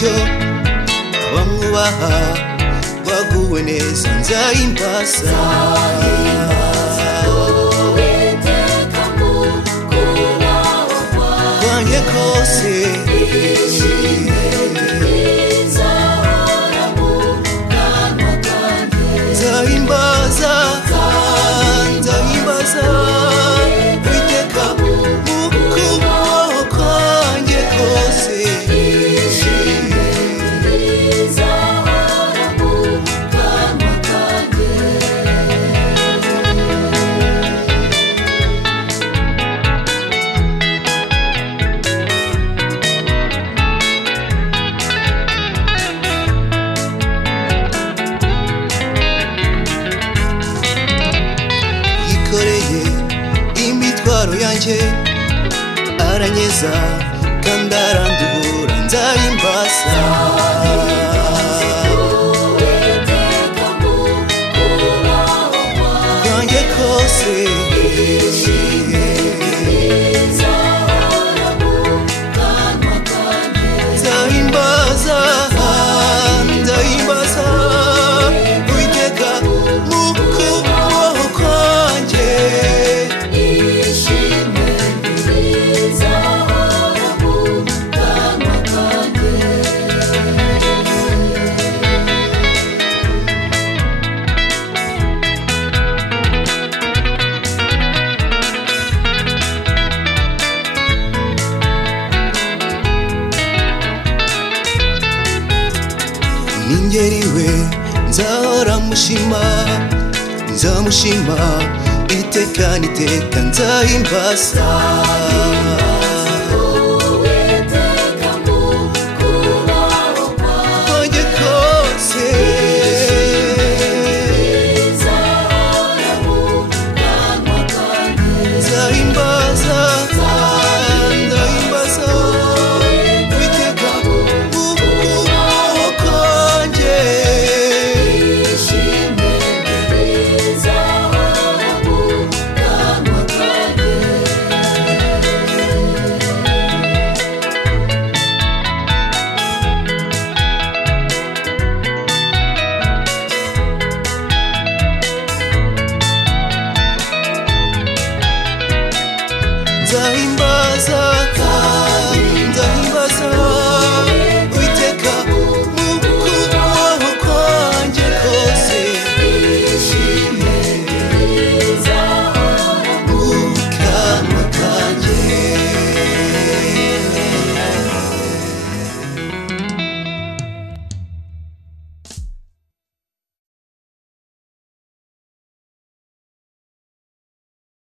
umucyo abamwubaha baguwe neza. Nzahimbaza Uwiteka mu kubaho kwanjye kose. Nzahimbaza Uwiteka mu kubaho kwanjye kose. Yikoreye imitwaro yanjye aranyeza kandi aranduhura. Nzahimbaza Uwiteka mu kubaho kwanjye kose. Nzahimbaza Uwiteka mu kubaho kwanjye. Ningeriwe nzahora mushima, nzamushima iteka niteka. Nzahimbaza